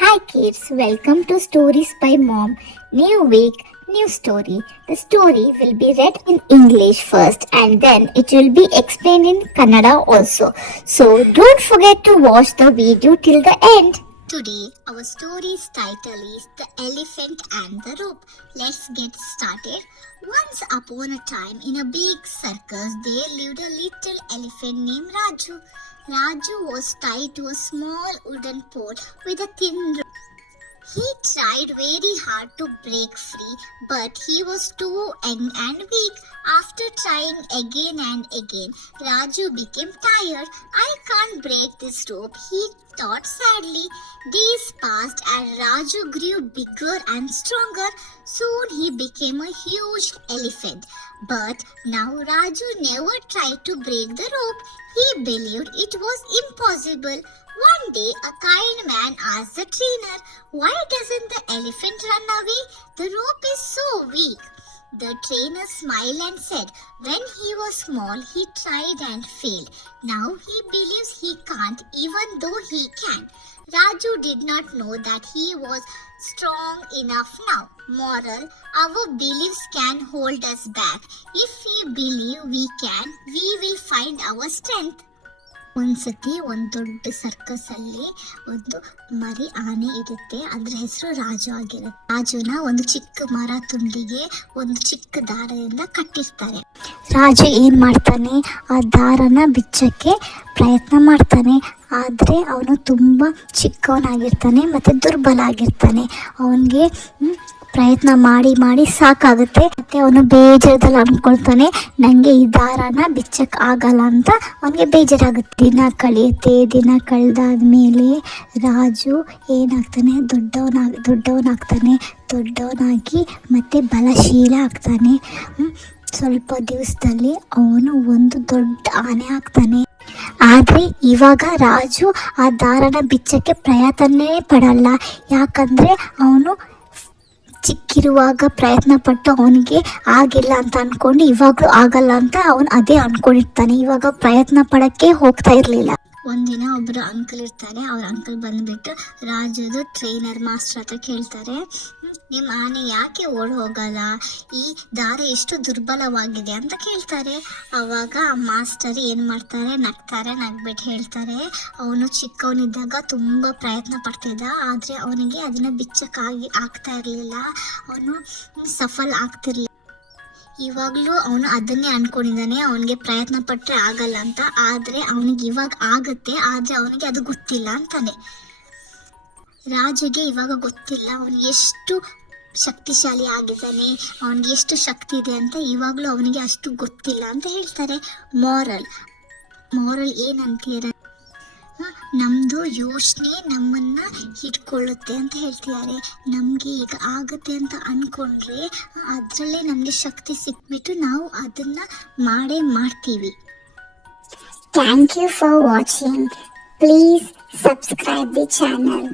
Hi kids, welcome to Stories by Mom. New week, new story. The story will be read in English first and then it will be explained in Kannada also. So don't forget to watch the video till the end. Today our story's title is The Elephant and the Rope. Let's get started. Once upon a time in a big circus there lived a little elephant named Raju. Raju was tied to a small wooden pole with a thin rope. He tried very hard to break free, but he was too young and weak. After trying again and again, Raju became tired. I can't break this rope, he thought sadly. Days passed and Raju grew bigger and stronger. Soon he became a huge elephant. But now Raju never tried to break the rope. He believed it was impossible. One day, a kind man asked the trainer, "Why doesn't the elephant run away? The rope is so weak." The trainer smiled and said, "When he was small, he tried and failed. Now he believes he can't, even though he can." Raju did not know that he was strong enough now. Moral: our beliefs can hold us back. If we believe we can, we will find our strength. ಒಂದ್ಸತಿ ಒಂದು ದೊಡ್ಡ circus ಅಲ್ಲಿ ಒಂದು ಮರಿ ಆನೆ ಇರುತ್ತೆ. ಅದ್ರ ಹೆಸರು ರಾಜು ಆಗಿರುತ್ತೆ. ರಾಜುನ ಒಂದು ಚಿಕ್ಕ ಮರ ತುಂಡಿಗೆ ಒಂದು ಚಿಕ್ಕ ದಾರದಿಂದ ಕಟ್ಟಿರ್ತಾರೆ. ರಾಜು ಏನ್ ಮಾಡ್ತಾನೆ, ಆ ದಾರನ ಬಿಚ್ಚಕ್ಕೆ ಪ್ರಯತ್ನ ಮಾಡ್ತಾನೆ. ಆದರೆ ಅವನು ತುಂಬ ಚಿಕ್ಕವನಾಗಿರ್ತಾನೆ ಮತ್ತು ದುರ್ಬಲ ಆಗಿರ್ತಾನೆ. ಅವನಿಗೆ ಪ್ರಯತ್ನ ಮಾಡಿ ಮಾಡಿ ಸಾಕಾಗುತ್ತೆ. ಮತ್ತು ಅವನು ಬೇಜಾರದಲ್ಲಿ ಅಂದ್ಕೊಳ್ತಾನೆ, ನನಗೆ ಈ ದಾರನ ಬಿಚ್ಚಕ್ಕೆ ಆಗಲ್ಲ ಅಂತ ಅವನಿಗೆ ಬೇಜಾರಾಗುತ್ತೆ. ದಿನ ಕಳೆಯುತ್ತೆ. ದಿನ ಕಳೆದಾದ್ಮೇಲೆ ರಾಜು ಏನಾಗ್ತಾನೆ, ದೊಡ್ಡವನಾಗಿ ಮತ್ತು ಬಲಶೀಲ ಆಗ್ತಾನೆ. ಸ್ವಲ್ಪ ದಿವಸದಲ್ಲಿ ಅವನು ಒಂದು ದೊಡ್ಡ ಆನೆ ಆಗ್ತಾನೆ. ಆದರೆ ಇವಾಗ ರಾಜು ಆ ದಾರನ ಬಿಚ್ಚಕ್ಕೆ ಪ್ರಯತ್ನನೇ ಪಡಲ್ಲ. ಯಾಕಂದರೆ ಅವನು ಚಿಕ್ಕಿರುವಾಗ ಪ್ರಯತ್ನ ಪಟ್ಟು ಅವನಿಗೆ ಆಗಿಲ್ಲ ಅಂತ ಅಂದ್ಕೊಂಡು ಇವಾಗಲೂ ಆಗಲ್ಲ ಅಂತ ಅವನು ಅದೇ ಅಂದ್ಕೊಂಡಿರ್ತಾನೆ. ಇವಾಗ ಪ್ರಯತ್ನ ಪಡೋಕ್ಕೆ ಹೋಗ್ತಾ ಇರಲಿಲ್ಲ. ಒಂದಿನ ಒಬ್ಬರು ಅಂಕಲ್ ಇರ್ತಾರೆ. ಅವ್ರ ಅಂಕಲ್ ಬಂದುಬಿಟ್ಟು ರಾಜುದು ಟ್ರೈನರ್ ಮಾಸ್ಟರ್ ಹತ್ರ ಕೇಳ್ತಾರೆ, ನಿಮ್ಮ ಆನೆ ಯಾಕೆ ಓಡ್ ಹೋಗಲ್ಲ? ಈ ದಾರ ಎಷ್ಟು ದುರ್ಬಲವಾಗಿದೆ ಅಂತ ಕೇಳ್ತಾರೆ. ಆವಾಗ ಆ ಮಾಸ್ಟರ್ ಏನು ಮಾಡ್ತಾರೆ, ನಗ್ಬಿಟ್ಟು ಹೇಳ್ತಾರೆ, ಅವನು ಚಿಕ್ಕವನಿದ್ದಾಗ ತುಂಬ ಪ್ರಯತ್ನ ಪಡ್ತಿದ್ದ, ಆದರೆ ಅವನಿಗೆ ಅದನ್ನು ಆಗ್ತಾ ಇರಲಿಲ್ಲ. ಅವನು ಸಫಲ ಆಗ್ತಿರ್ಲಿಲ್ಲ. ಇವಾಗಲೂ ಅವನು ಅದನ್ನೇ ಅನ್ಕೊಂಡಿದ್ದಾನೆ, ಅವನಿಗೆ ಪ್ರಯತ್ನ ಪಟ್ಟರೆ ಆಗಲ್ಲ ಅಂತ. ಆದರೆ ಅವನಿಗೆ ಇವಾಗ ಆಗುತ್ತೆ, ಆದರೆ ಅವನಿಗೆ ಅದು ಗೊತ್ತಿಲ್ಲ ಅಂತಾನೆ. ರಾಜುಗೆ ಇವಾಗ ಗೊತ್ತಿಲ್ಲ ಅವನು ಎಷ್ಟು ಶಕ್ತಿಶಾಲಿ ಆಗಿದ್ದಾನೆ, ಅವನಿಗೆ ಎಷ್ಟು ಶಕ್ತಿ ಇದೆ ಅಂತ ಇವಾಗಲೂ ಅವನಿಗೆ ಅಷ್ಟು ಗೊತ್ತಿಲ್ಲ ಅಂತ ಹೇಳ್ತಾರೆ. ಮಾರಲ್ ಏನಂತೀರ? ನಮ್ಮದು ಯೋಚನೆ ನಮ್ಮನ್ನು ಹಿಡ್ಕೊಳ್ಳುತ್ತೆ ಅಂತ ಹೇಳ್ತಿದ್ದಾರೆ. ನಮಗೆ ಈಗ ಆಗುತ್ತೆ ಅಂತ ಅಂದ್ಕೊಂಡ್ರೆ ಅದರಲ್ಲೇ ನಮಗೆ ಶಕ್ತಿ ಸಿಕ್ಬಿಟ್ಟು ನಾವು ಅದನ್ನು ಮಾಡ್ತೀವಿ. Thank you for watching. Please subscribe the channel.